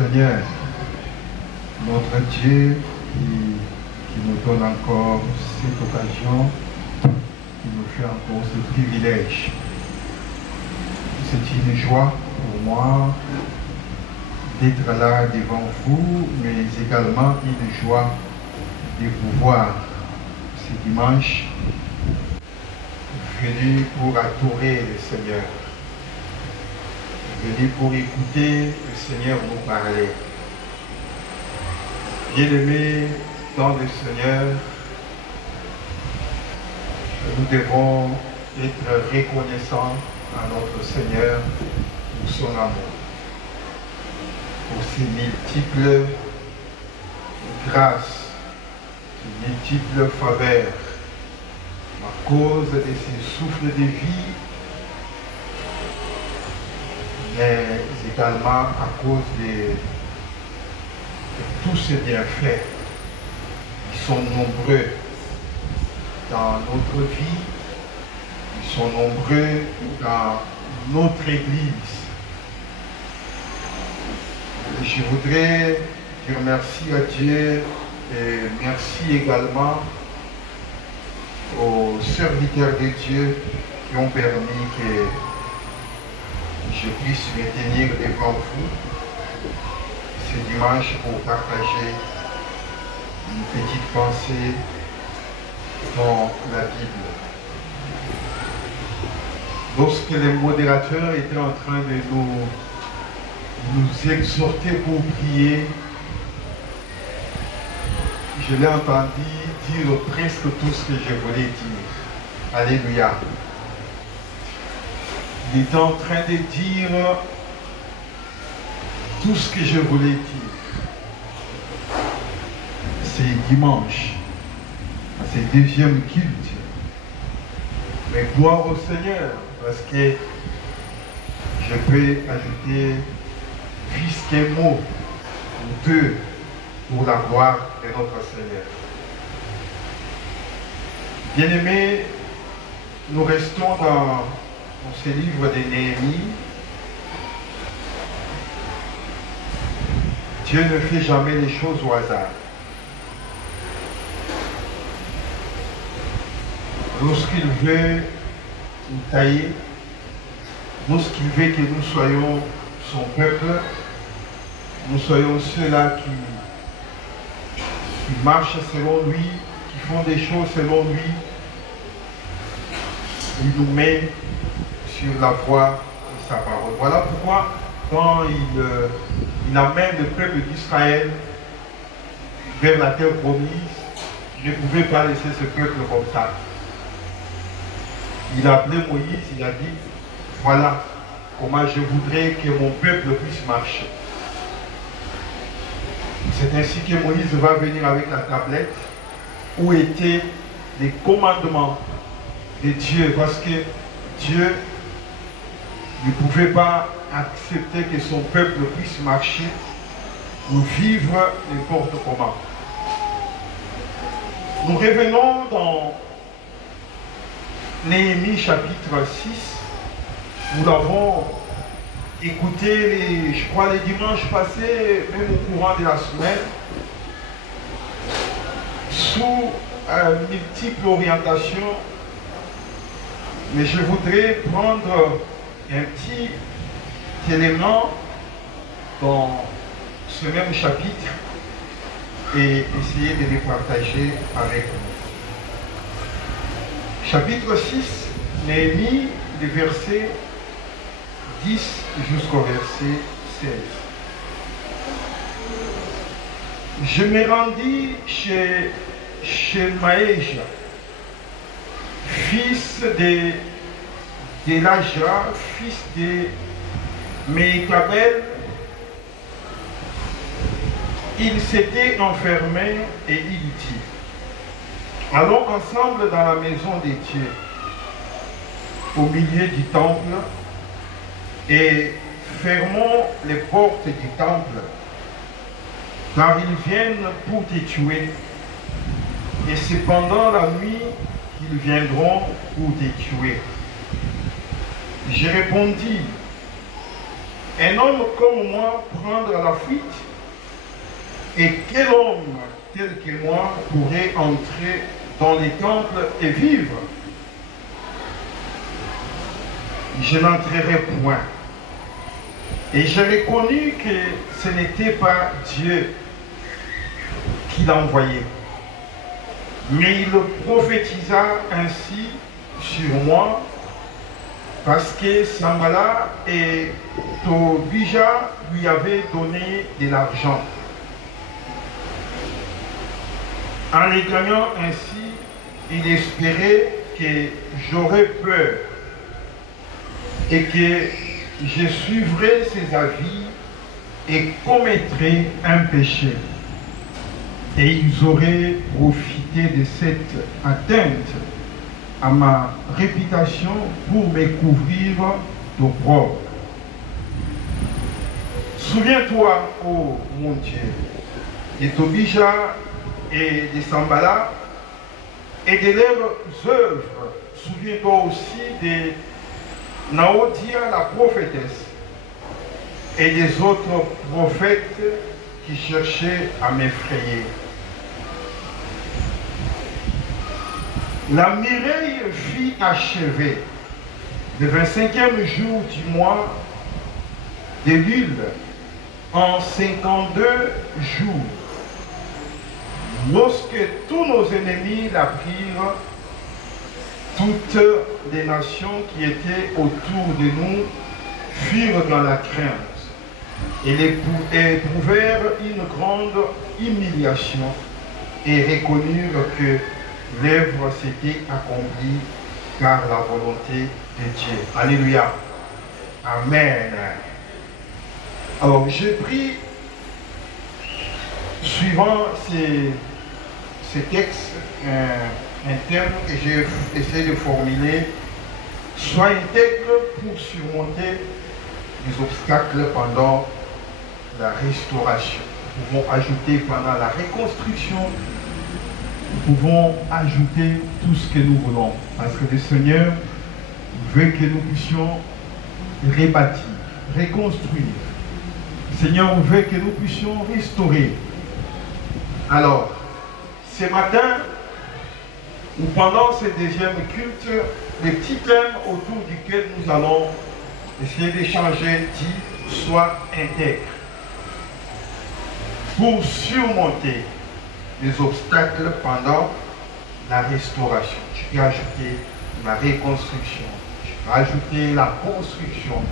Seigneur, notre Dieu qui nous donne encore cette occasion, qui nous fait encore ce privilège. C'est une joie pour moi d'être là devant vous, mais également une joie de pouvoir ce dimanche venir pour adorer le Seigneur, venir pour écouter le Seigneur nous parler. Bien-aimés dans le Seigneur, nous devons être reconnaissants à notre Seigneur pour son amour, pour ses multiples grâces, ses multiples faveurs, à cause de ses souffles de vie, mais également à cause de tous ses bienfaits. Ils sont nombreux dans notre vie, ils sont nombreux dans notre Église. Et je voudrais dire merci à Dieu et merci également aux serviteurs de Dieu qui ont permis que je puisse me tenir devant vous ce dimanche pour partager une petite pensée dans la Bible. Lorsque le modérateur était en train de nous exhorter pour prier, je l'ai entendu dire presque tout ce que je voulais dire. Alléluia. Il était en train de dire tout ce que je voulais dire. C'est dimanche, c'est deuxième culte. Mais gloire au Seigneur, parce que je peux ajouter puisqu'un mot ou deux pour la gloire de notre Seigneur. Bien-aimés, nous restons dans ce livre de Néhémie. Dieu ne fait jamais les choses au hasard. Lorsqu'il veut nous tailler, lorsqu'il veut que nous soyons son peuple, nous soyons ceux-là qui marchent selon lui, qui font des choses selon lui, il nous met sur la voie de sa parole. Voilà pourquoi quand il amène le peuple d'Israël vers la terre promise, il ne pouvait pas laisser ce peuple comme ça. Il a appelé Moïse, il a dit, voilà comment je voudrais que mon peuple puisse marcher. C'est ainsi que Moïse va venir avec la tablette où étaient les commandements de Dieu, parce que Dieu ne pouvait pas accepter que son peuple puisse marcher ou vivre n'importe comment. Nous revenons dans Néhémie chapitre 6. Nous l'avons écouté, je crois, les dimanches passés, même au courant de la semaine, sous multiples orientations. Mais je voudrais prendre un petit élément dans ce même chapitre et essayer de les partager avec vous. Chapitre 6, Néhémie, les versets 10 jusqu'au verset 16. Je me rendis chez Maëja, fils de Laja, fils de Meikabel. Il s'était enfermé et il dit, allons ensemble dans la maison de Dieu, au milieu du temple, et fermons les portes du temple, car ils viennent pour te tuer, et c'est pendant la nuit qu'ils viendront pour te tuer. Je répondis, un homme comme moi prendre la fuite? Et quel homme tel que moi pourrait entrer dans les temples et vivre? Je n'entrerai point. Et j'ai reconnu que ce n'était pas Dieu qui l'a envoyé. Mais il prophétisa ainsi sur moi parce que Sambala et Tobija lui avaient donné de l'argent. En les gagnant ainsi, il espérait que j'aurais peur et que je suivrai ses avis et commettrai un péché. Et ils auraient profité de cette atteinte à ma réputation pour me couvrir d'opprobre. Souviens-toi, ô mon Dieu, de Tobija et de Sambala et de leurs œuvres. Souviens-toi aussi de Naodia, la prophétesse, et des autres prophètes qui cherchaient à m'effrayer. La Mireille fut achevée le 25e jour du mois de Lul en 52 jours. Lorsque tous nos ennemis l'apprirent, toutes les nations qui étaient autour de nous furent dans la crainte et éprouvèrent une grande humiliation et reconnurent que l'œuvre s'était accomplie par la volonté de Dieu. Alléluia. Amen. Alors, j'ai pris, suivant ces textes, un terme que j'ai essayé de formuler: sois intègre pour surmonter les obstacles pendant la restauration. Nous pouvons ajouter pendant la reconstruction, nous pouvons ajouter tout ce que nous voulons, parce que le Seigneur veut que nous puissions rebâtir, reconstruire. Le Seigneur veut que nous puissions restaurer. Alors, ce matin, ou pendant ce deuxième culte, le petit thème autour duquel nous allons essayer d'échanger dit: sois intègre pour surmonter les obstacles pendant la restauration. Tu peux ajouter la reconstruction, tu peux ajouter la construction,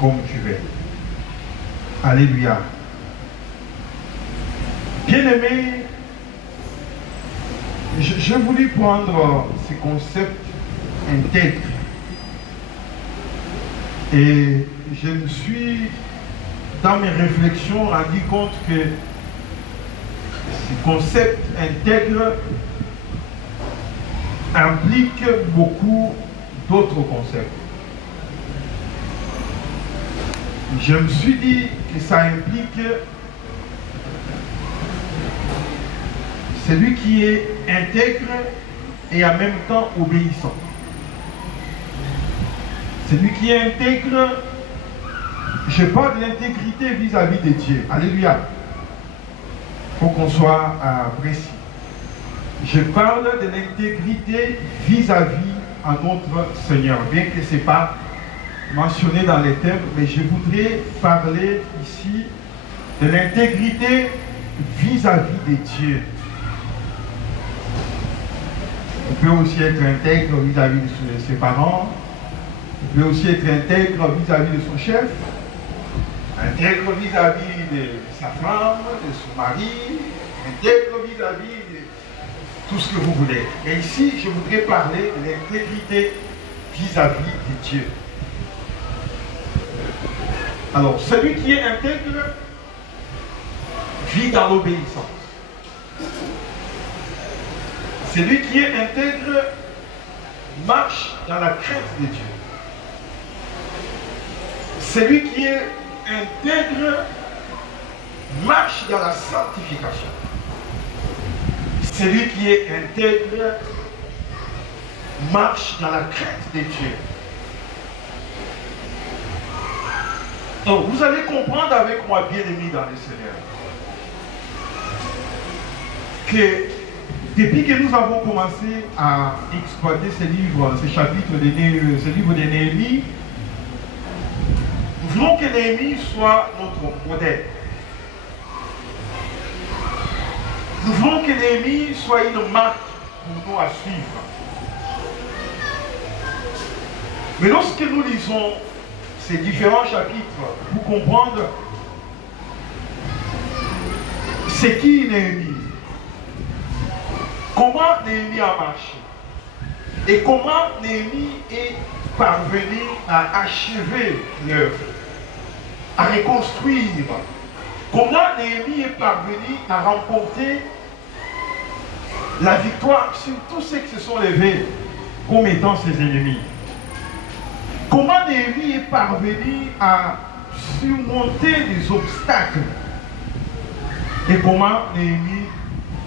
comme tu veux. Alléluia. Bien-aimés, j'ai voulu prendre ce concept intègre et je me suis, dans mes réflexions, rendu compte que ce concept intègre implique beaucoup d'autres concepts. Je me suis dit que ça implique celui qui est intègre et en même temps obéissant. Celui qui est intègre, je parle de l'intégrité vis-à-vis de Dieu. Alléluia. Il faut qu'on soit précis. Je parle de l'intégrité vis-à-vis à notre Seigneur, bien que ce n'est pas mentionné dans les thèmes, mais je voudrais parler ici de l'intégrité vis-à-vis de Dieu. On peut aussi être intègre vis-à-vis de ses parents, on peut aussi être intègre vis-à-vis de son chef, intègre vis-à-vis de sa femme, de son mari, intègre vis-à-vis de tout ce que vous voulez. Et ici, je voudrais parler de l'intégrité vis-à-vis de Dieu. Alors, celui qui est intègre vit dans l'obéissance. Celui qui est intègre marche dans la crainte de Dieu. Celui qui est intègre marche dans la sanctification. Celui qui est intègre marche dans la crainte de Dieu. Donc, vous allez comprendre avec moi, bien-aimés dans le Seigneur, que depuis que nous avons commencé à exploiter ces livres, ces chapitres, ce livre de Néhémie, nous voulons que Néhémie soit notre modèle. Nous voulons que Néhémie soit une marque pour nous à suivre. Mais lorsque nous lisons ces différents chapitres pour comprendre c'est qui Néhémie, comment Néhémie a marché et comment Néhémie est parvenu à achever l'œuvre, à reconstruire, comment Néhémie est parvenu à remporter la victoire sur tous ceux qui se sont levés comme étant ses ennemis. Comment Néhémie est parvenu à surmonter les obstacles et comment Néhémie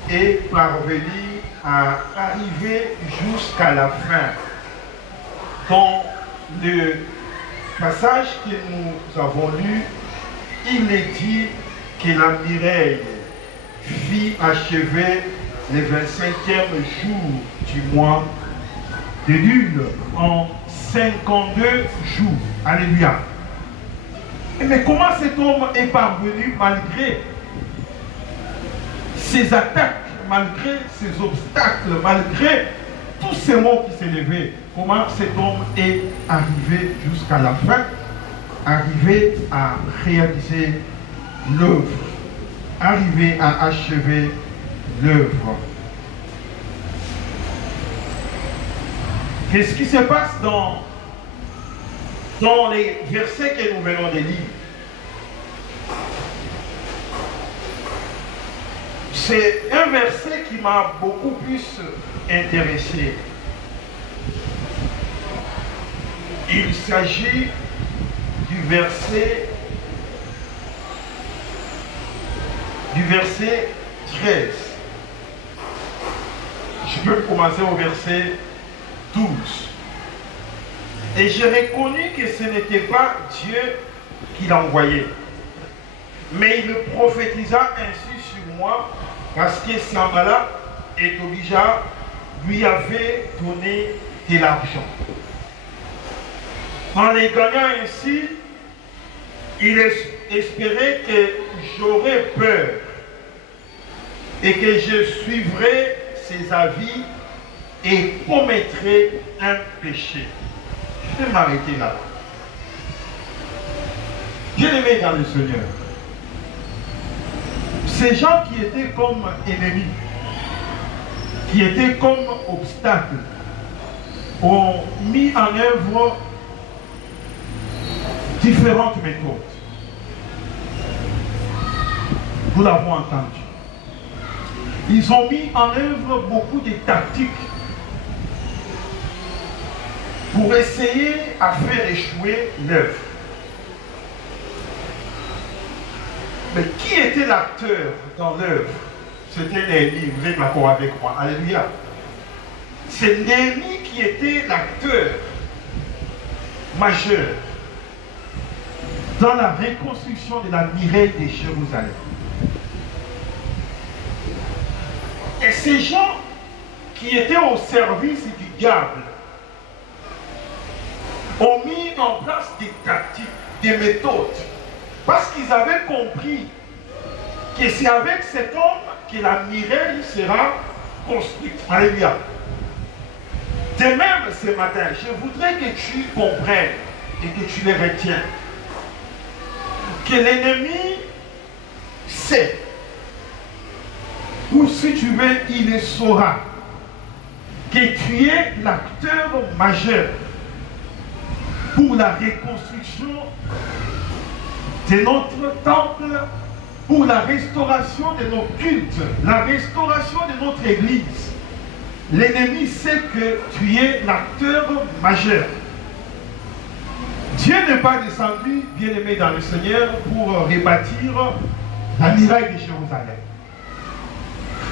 est parvenu à arriver jusqu'à la fin. Dans le passage que nous avons lu, il est dit que la Mireille fit achever le 25e jour du mois de Lune en 52 jours. Alléluia. Mais comment cet homme est parvenu malgré ses attaques, malgré ses obstacles, malgré tous ces mots qui s'élevaient, comment cet homme est arrivé jusqu'à la fin, arrivé à réaliser l'œuvre, arrivé à achever l'œuvre. Qu'est-ce qui se passe dans les versets que nous venons de lire? C'est un verset qui m'a beaucoup plus intéressé. Il s'agit du verset 13. Je peux commencer au verset 12. Et j'ai reconnu que ce n'était pas Dieu qui l'envoyait, mais il prophétisa ainsi sur moi parce que Sanballat et Tobija lui avaient donné de l'argent. En les gagnant ainsi, il espérait que j'aurais peur et que je suivrai ses avis et commettrai un péché. Je vais m'arrêter là. Bien-aimés dans le Seigneur, ces gens qui étaient comme ennemis, qui étaient comme obstacles, ont mis en œuvre différentes méthodes. Nous l'avons entendu. Ils ont mis en œuvre beaucoup de tactiques pour essayer à faire échouer l'œuvre. Mais qui était l'acteur dans l'œuvre? C'était Néhémie, vous êtes d'accord avec moi, alléluia. C'est Néhémie qui était l'acteur majeur dans la reconstruction de la muraille de Jérusalem. Et ces gens qui étaient au service du diable ont mis en place des tactiques, des méthodes, parce qu'ils avaient compris que c'est avec cet homme que la muraille sera construite. Alléluia. De même, ce matin, je voudrais que tu comprennes et que tu les retiens que l'ennemi sait, ou si tu veux, il le saura, que tu es l'acteur majeur pour la reconstruction de notre temple, pour la restauration de nos cultes, la restauration de notre église. L'ennemi sait que tu es l'acteur majeur. Dieu n'est pas descendu, bien-aimé dans le Seigneur, pour rebâtir la muraille de Jérusalem.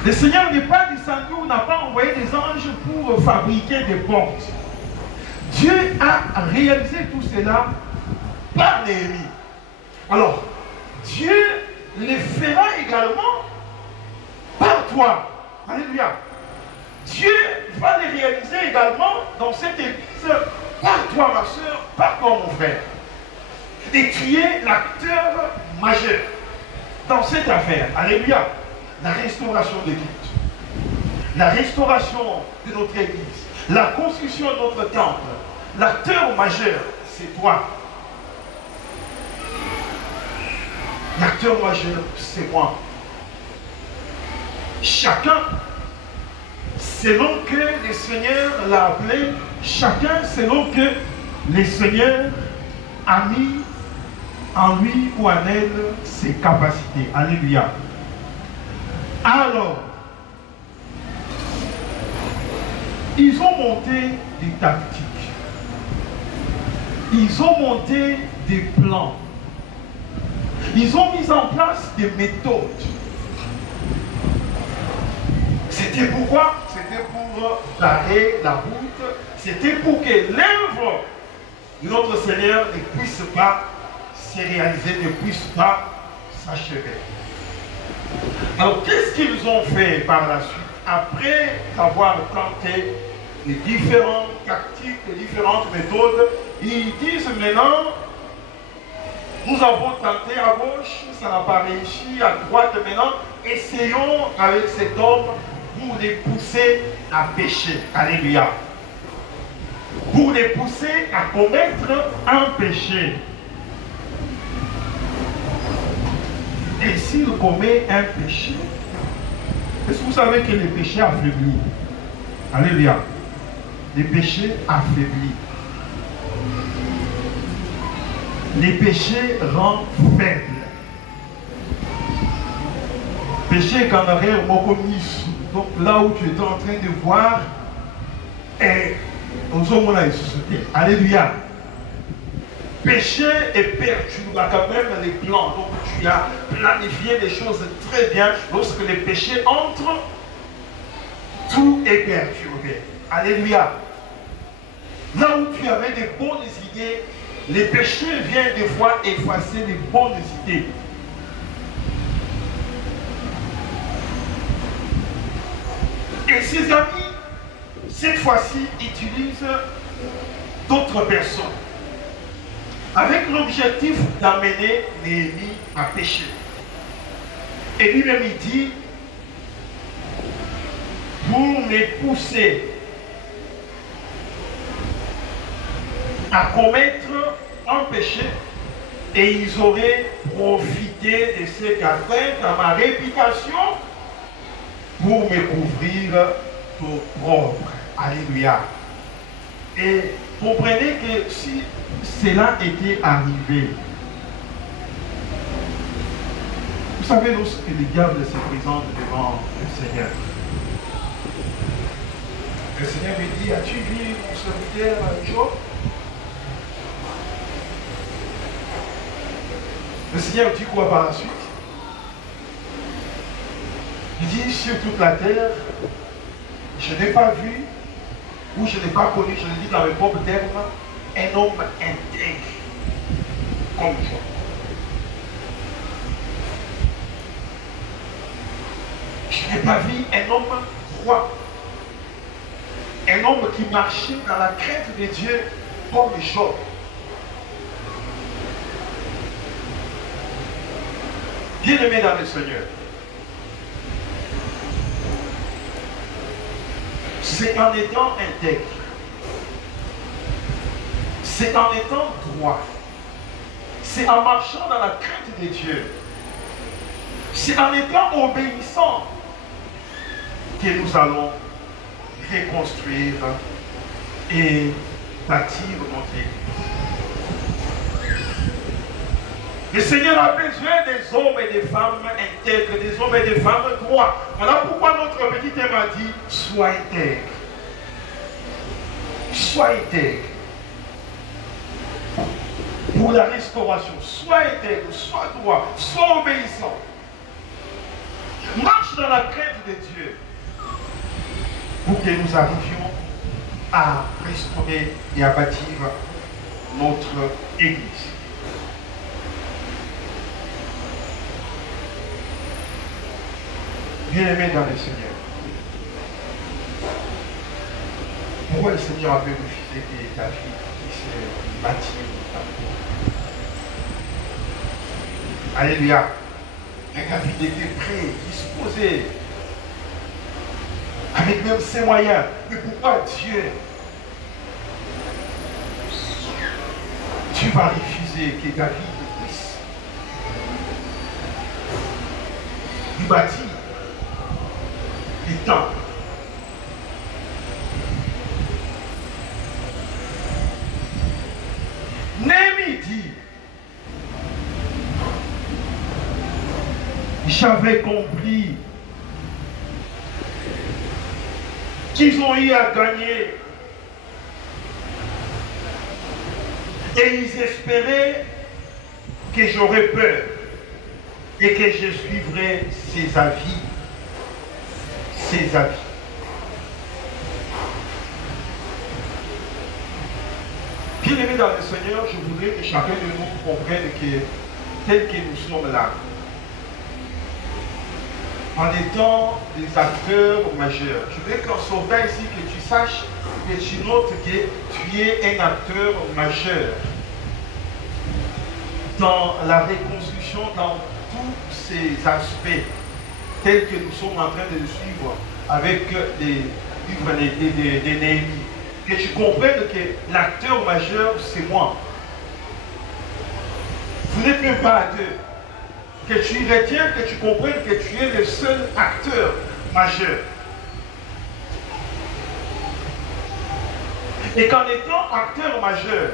Le Seigneur n'est pas descendu ou n'a pas envoyé des anges pour fabriquer des portes. Dieu a réalisé tout cela par Néhémie. Alors, Dieu les fera également par toi. Alléluia. Dieu va les réaliser également dans cette église par toi, ma soeur, par toi, mon frère. Et tu es l'acteur majeur dans cette affaire. Alléluia. La restauration de l'Église, la restauration de notre église, la construction de notre temple. L'acteur majeur, c'est toi. L'acteur majeur, c'est moi. Chacun, selon que le Seigneur l'a appelé, chacun selon que le Seigneur a mis en lui ou en elle ses capacités. Alléluia. Alors, ils ont monté des tactiques. Ils ont monté des plans. Ils ont mis en place des méthodes. C'était pourquoi? C'était pour barrer la route. C'était pour que l'œuvre de notre Seigneur ne puisse pas se réaliser, ne puisse pas s'achever. Alors, qu'est-ce qu'ils ont fait par la suite? Après avoir tenté les différentes tactiques, les différentes méthodes, ils disent maintenant, nous avons tenté à gauche, ça n'a pas réussi, à droite maintenant, essayons avec cet homme pour les pousser à pécher. Alléluia. Pour les pousser à commettre un péché. Et s'il commet un péché, est-ce que vous savez que le péché affaiblit? Alléluia. Le péché affaiblit. Les péchés rendent faible. Péché quand on a reconnu. Donc là où tu étais en train de voir, et aux hommes là, alléluia. Péché et perturbe quand même les plans. Donc tu as planifié les choses très bien. Lorsque les péchés entrent, tout est perturbé. Alléluia. Là où tu avais des bonnes idées, les péchés viennent des fois effacer les bonnes idées. Et ses amis, cette fois-ci, utilisent d'autres personnes avec l'objectif d'amener Néhémie à pécher. Et lui-même il dit, pour me pousser à commettre un péché, et ils auraient profité de cette atteinte à ma réputation pour me couvrir tout propre. Alléluia. Et comprenez que si cela était arrivé, vous savez, lorsque le diable se présente devant le Seigneur, le Seigneur lui dit, as-tu vu mon serviteur Job? Le Seigneur dit quoi par la suite? Il dit, sur toute la terre, je n'ai pas vu, ou je n'ai pas connu, je le dis dans mes propres termes, un homme intègre comme Job. Je n'ai pas vu un homme droit, un homme qui marchait dans la crainte de Dieu comme Job. Bien-aimé dans le Seigneur, c'est en étant intègre, c'est en étant droit, c'est en marchant dans la crainte de Dieu, c'est en étant obéissant que nous allons reconstruire et bâtir notre Église. Le Seigneur a besoin des hommes et des femmes intègres, des hommes et des femmes droits. Voilà pourquoi notre petit thème a dit, sois intègre. Sois intègre. Pour la restauration, sois intègre, sois droit, sois obéissant. Marche dans la crainte de Dieu pour que nous arrivions à restaurer et à bâtir notre Église. Bien-aimé dans le Seigneur, pourquoi le Seigneur a pu refuser que ta fille puisse bâtir ta vie? Alléluia. David était prêt, disposé, avec même ses moyens. Mais pourquoi Dieu, tu vas refuser que David puisse lui bâtir les temples? Néhémie dit, j'avais compris qu'ils ont eu à gagner et ils espéraient que j'aurais peur et que je suivrais ses avis. Ses avis. Bien-aimés dans le Seigneur, je voudrais que chacun de nous comprenne que tel que nous sommes là, en étant des acteurs majeurs, je voudrais qu'en sortant ici, que tu saches, que tu notes que tu es un acteur majeur dans la reconstruction, dans tous ces aspects, tels que nous sommes en train de le suivre avec des livres de Néhémie. Que tu comprennes que l'acteur majeur, c'est moi. Vous n'êtes même pas à deux. Que tu retiens, que tu comprennes que tu es le seul acteur majeur. Et qu'en étant acteur majeur,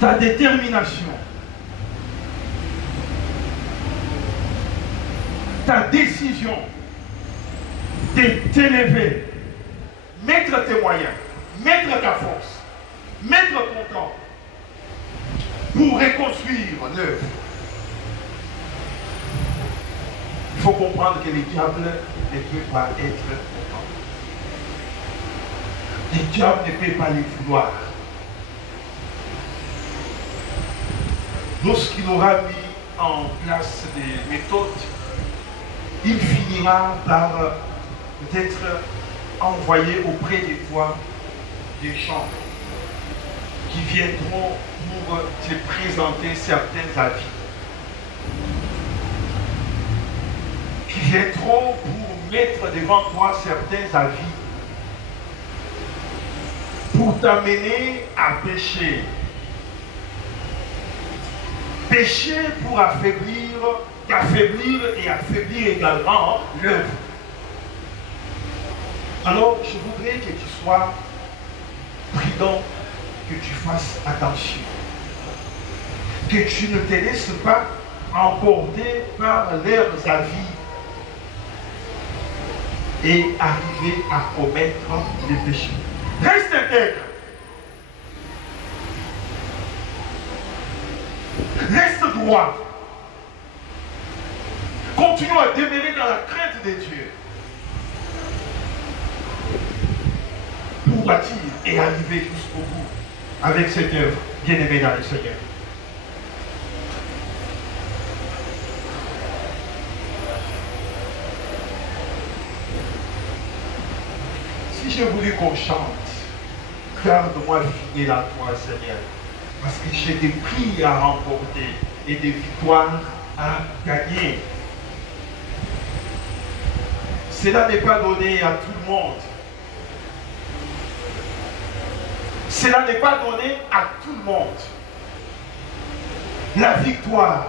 ta détermination, ta décision de t'élever, mettre tes moyens, mettre ta force, mettre ton temps pour reconstruire l'œuvre. Il faut comprendre que le diable ne peut pas être content. Le diable ne peut pas les vouloir. Lorsqu'il aura mis en place des méthodes, il finira par peut-être envoyer auprès de toi des gens qui viendront pour te présenter certains avis, qui viendront pour mettre devant toi certains avis, pour t'amener à pécher. Pécher pour affaiblir et affaiblir également l'œuvre. Alors, je voudrais que tu sois prudent, que tu fasses attention, que tu ne te laisses pas emporter par leurs avis et arriver à commettre les péchés. Reste intègre. Reste droit. Continue à demeurer dans la crainte de Dieu pour bâtir et arriver jusqu'au bout avec cette œuvre bien-aimée dans le Seigneur. Si j'ai voulu qu'on chante, garde-moi fidèle à toi, Seigneur, parce que j'ai des prix à remporter et des victoires à gagner. Cela n'est pas donné à tout le monde. Cela n'est pas donné à tout le monde. La victoire,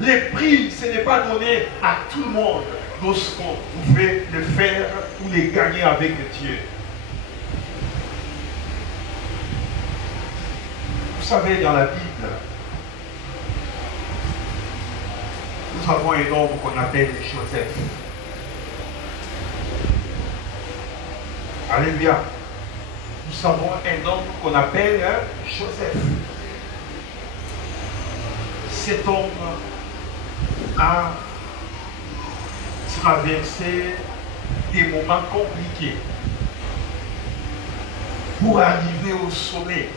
les prix, ce n'est pas donné à tout le monde lorsqu'on pouvait le faire ou les gagner avec Dieu. Vous savez, dans la Bible, nous avons un homme qu'on appelle Joseph. Alléluia. Nous avons un homme qu'on appelle Joseph. Cet homme a traversé des moments compliqués pour arriver au sommet.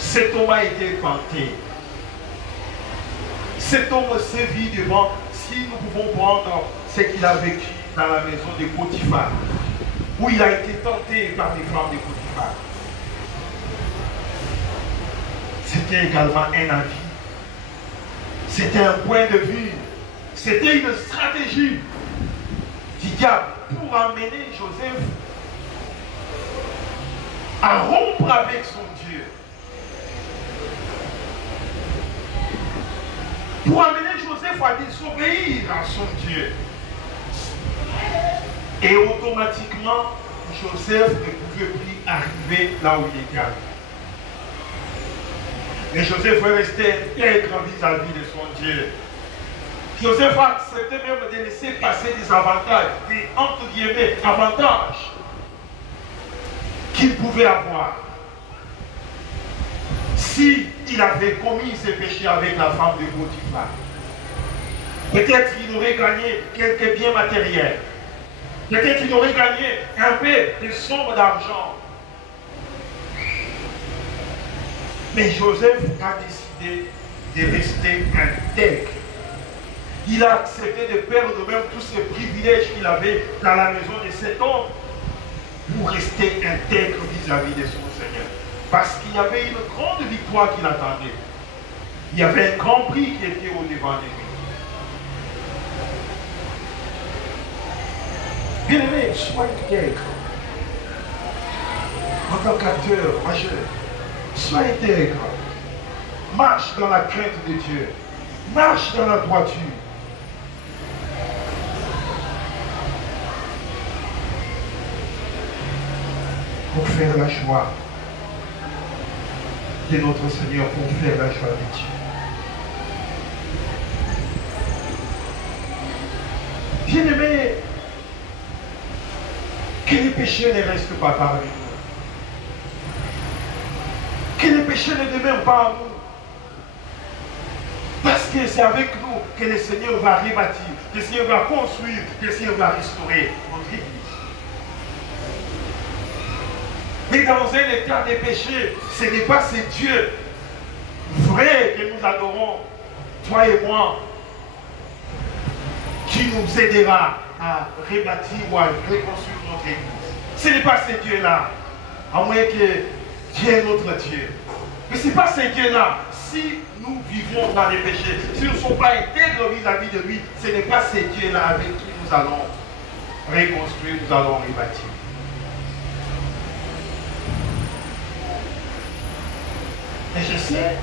Cet homme a été tenté. Cet homme sévit devant, si nous pouvons prendre ce qu'il a vécu dans la maison de Potiphar, où il a été tenté par les femmes de Potiphar. C'était également un avis. C'était un point de vue. C'était une stratégie du diable pour amener Joseph à rompre avec son Dieu. Pour amener Joseph à désobéir à son Dieu. Et automatiquement, Joseph ne pouvait plus arriver là où il était arrivé. Mais Joseph est resté intègre vis-à-vis de son Dieu. Joseph a accepté même de laisser passer des avantages, des entre guillemets avantages qu'il pouvait avoir. Si il avait commis ses péchés avec la femme de Potiphar, peut-être qu'il aurait gagné quelques biens matériels. Peut-être qu'il aurait gagné un peu de sommes d'argent. Mais Joseph a décidé de rester intègre. Il a accepté de perdre même tous ces privilèges qu'il avait dans la maison de cet homme pour rester intègre vis-à-vis de son Seigneur. Parce qu'il y avait une grande victoire qui l'attendait. Il y avait un grand prix qui était au-devant de lui. Bien-aimé, sois intègre. En tant qu'acteur majeur, sois intègre. Marche dans la crainte de Dieu. Marche dans la droiture. Pour faire la joie de notre Seigneur, pour faire la joie de Dieu. Bien-aimé, que les péchés ne restent pas parmi nous. Que les péchés ne demeurent pas en nous. Parce que c'est avec nous que le Seigneur va rebâtir, que le Seigneur va construire, que le Seigneur va restaurer notre Église. Mais dans un état de péché, ce n'est pas ce Dieu vrai que nous adorons, toi et moi, qui nous aidera à rebâtir ou à reconstruire notre Église. Ce n'est pas ce Dieu-là, à moins que Dieu est notre Dieu. Mais ce n'est pas ce Dieu-là. Si nous vivons dans les péchés, si nous ne sommes pas intègres vis-à-vis de lui, ce n'est pas ce Dieu-là avec qui nous allons reconstruire, nous allons rebâtir. Et je sais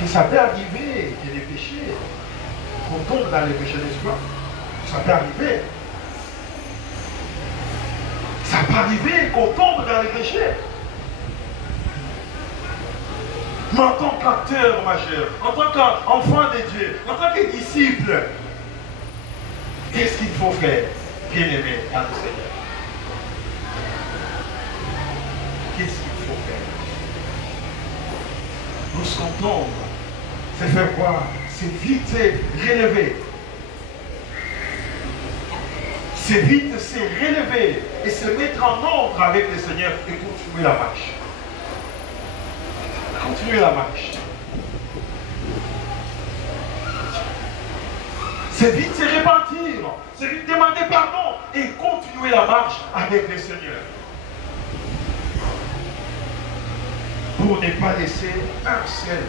que ça peut arriver que les péchés, qu'on tombe dans les péchés, n'est-ce pas? Ça peut arriver. Ça peut arriver qu'on tombe dans les péchés. Mais en tant qu'acteur majeur, en tant qu'enfant de Dieu, en tant que disciple, qu'est-ce qu'il faut faire, bien-aimé à le Seigneur? Qu'est-ce qu'il faut faire? Lorsqu'on tombe, c'est faire quoi? C'est vite se relever. C'est vite se relever et se mettre en ordre avec le Seigneur et continuer la marche. Continuer la marche. C'est vite se repentir. C'est vite demander pardon et continuer la marche avec le Seigneur. Pour ne pas laisser un seul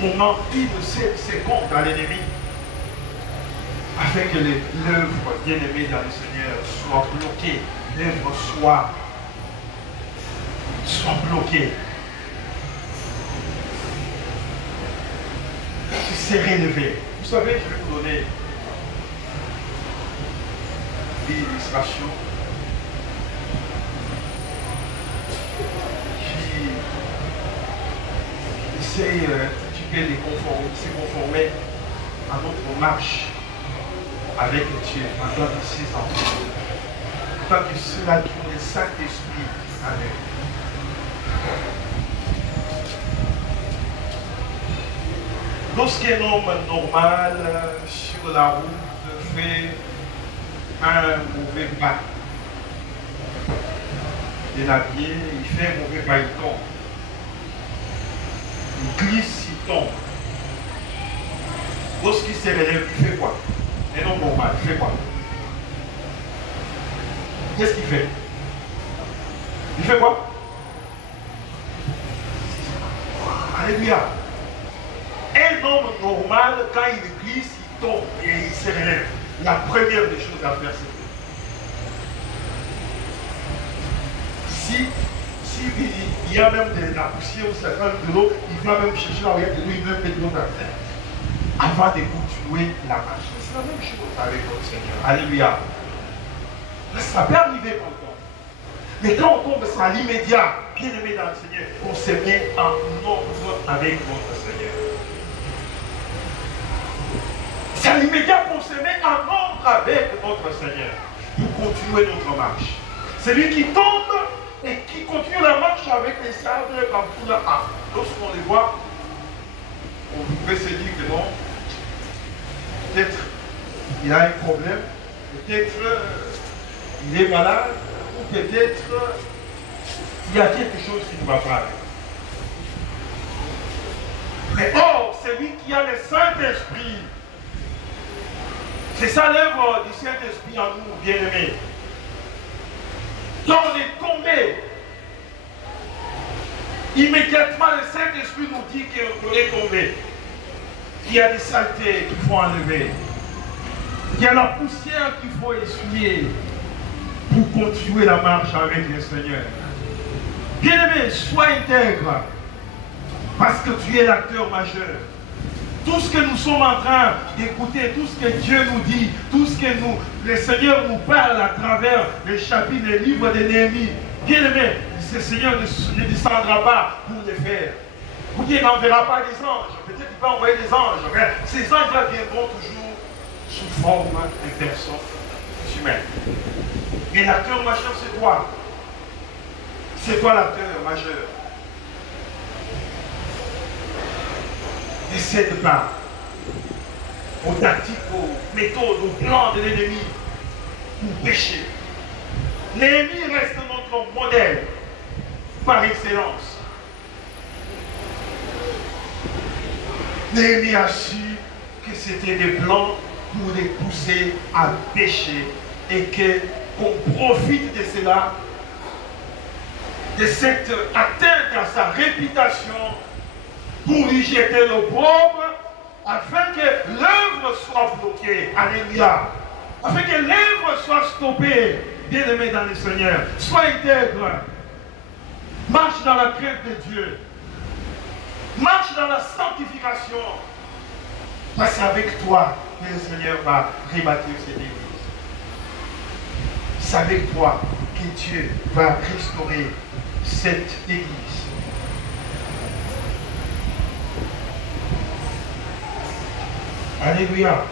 moment, une seule seconde à l'ennemi, afin que l'œuvre bien-aimée dans le Seigneur soit bloquée, l'œuvre soit bloquée. C'est relevé. Vous savez, je vais vous donner une illustration qui essaye un petit peu de se conformer à notre marche avec Dieu en tant que ses enfants, en tant que cela qui ont le Saint-Esprit avec nous. Lorsqu'un homme normal sur la route fait un mauvais pas de l'habiller, il fait un mauvais pas, il tombe. Il glisse, il tombe. Lorsqu'il se relève, il fait quoi? Un homme normal, il fait quoi? Qu'est-ce qu'il fait? Il fait quoi? Alléluia. Un homme normal, quand il glisse, il tombe et il se relève. La première des choses à faire, c'est il y a même de la poussière ou ça rentre de l'eau, il va même chercher la oreille de l'eau, il veut mettre de l'eau dans la terre. Avant de continuer la marche. C'est la même chose avec notre Seigneur. Alléluia. Ça peut arriver quand on tombe. Mais quand on tombe, c'est à l'immédiat. Bien aimé dans le Seigneur, on se met en ordre avec notre Seigneur. C'est à l'immédiat qu'on se met en ordre avec notre Seigneur pour continuer notre marche. Celui qui tombe et qui continue la marche avec les sables dans tout la marche. Lorsqu'on les voit, on peut se dire que non, peut-être il a un problème, peut-être il est malade, ou peut-être il y a quelque chose qui ne va pas. Mais or, celui qui a le Saint-Esprit, c'est ça l'œuvre du Saint-Esprit en nous, bien-aimés. Quand on est tombé, immédiatement le Saint-Esprit nous dit qu'on est tombé. Il y a des saletés qu'il faut enlever. Il y a la poussière qu'il faut essuyer pour continuer la marche avec le Seigneur. Bien-aimé, sois intègre parce que tu es l'acteur majeur. Tout ce que nous sommes en train d'écouter, tout ce que Dieu nous dit, tout ce que le Seigneur nous parle à travers les chapitres, les livres de Néhémie, bien aimé, ce Seigneur ne descendra pas pour le faire. Ou bien il n'enverra pas des anges. Peut-être qu'il va envoyer des anges. Mais ces anges viendront toujours sous forme de personnes humaines. Et l'acteur majeur, c'est toi. C'est toi l'acteur majeur. Ne cède pas aux tactiques, aux méthodes, aux plans de l'ennemi pour pécher. L'ennemi reste notre modèle par excellence. Néhémie a su que c'était des plans pour les pousser à pécher et qu'on profite de cela, de cette atteinte à sa réputation pour lui jeter l'opprobre afin que l'œuvre soit bloquée. Alléluia. Afin que l'œuvre soit stoppée. Bien-aimé dans le Seigneur, sois intègre. Marche dans la crainte de Dieu. Marche dans la sanctification. Parce qu'avec toi, le Seigneur va rebâtir cette église. C'est avec toi que Dieu va restaurer cette église. Alléluia.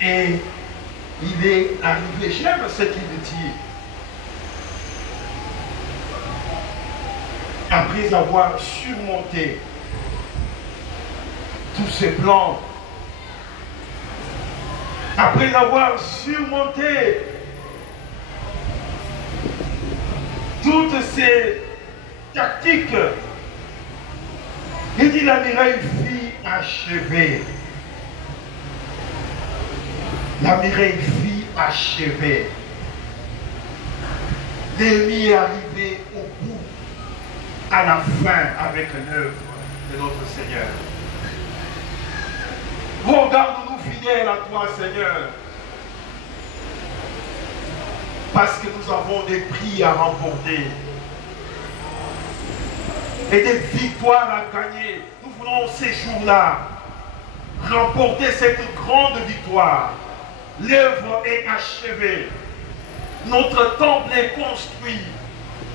Et il est arrivé, j'aime ce qu'il dit. Après avoir surmonté tous ces plans, après avoir surmonté toutes ces tactiques, il dit la muraille fut achevée. La muraille fut achevée. Néhémie est arrivé au bout, à la fin, avec l'œuvre de notre Seigneur. Regarde-nous fidèles à toi, Seigneur. Parce que nous avons des prix à remporter. Et des victoires à gagner. Nous voulons ces jours-là remporter cette grande victoire. L'œuvre est achevée. Notre temple est construit.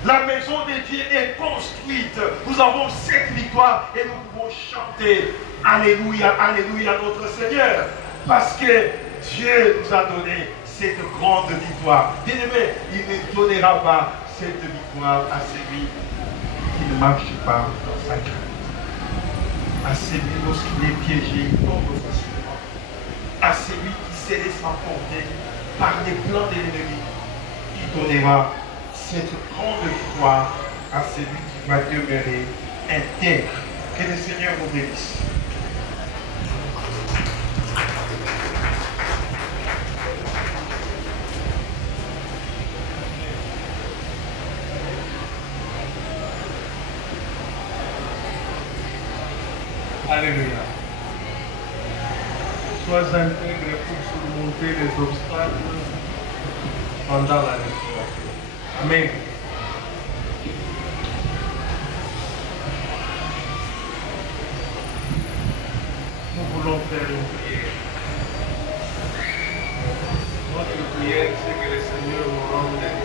La maison de Dieu est construite. Nous avons cette victoire et nous pouvons chanter Alléluia, Alléluia notre Seigneur. Parce que Dieu nous a donné cette grande victoire. Bien-aimé, il ne donnera pas cette victoire à celui qui ne marche pas dans sa crainte. À celui lorsqu'il est piégé, il tombe facilement. À celui qui se laisse emporter par les plans de l'ennemi, il donnera cette grande victoire à celui qui va demeurer intègre Que le Seigneur vous bénisse. Alléluia. Sois intègre pour surmonter les obstacles pendant la restauration. Amen. Nous voulons faire une prière. Notre prière, c'est que le Seigneur nous rende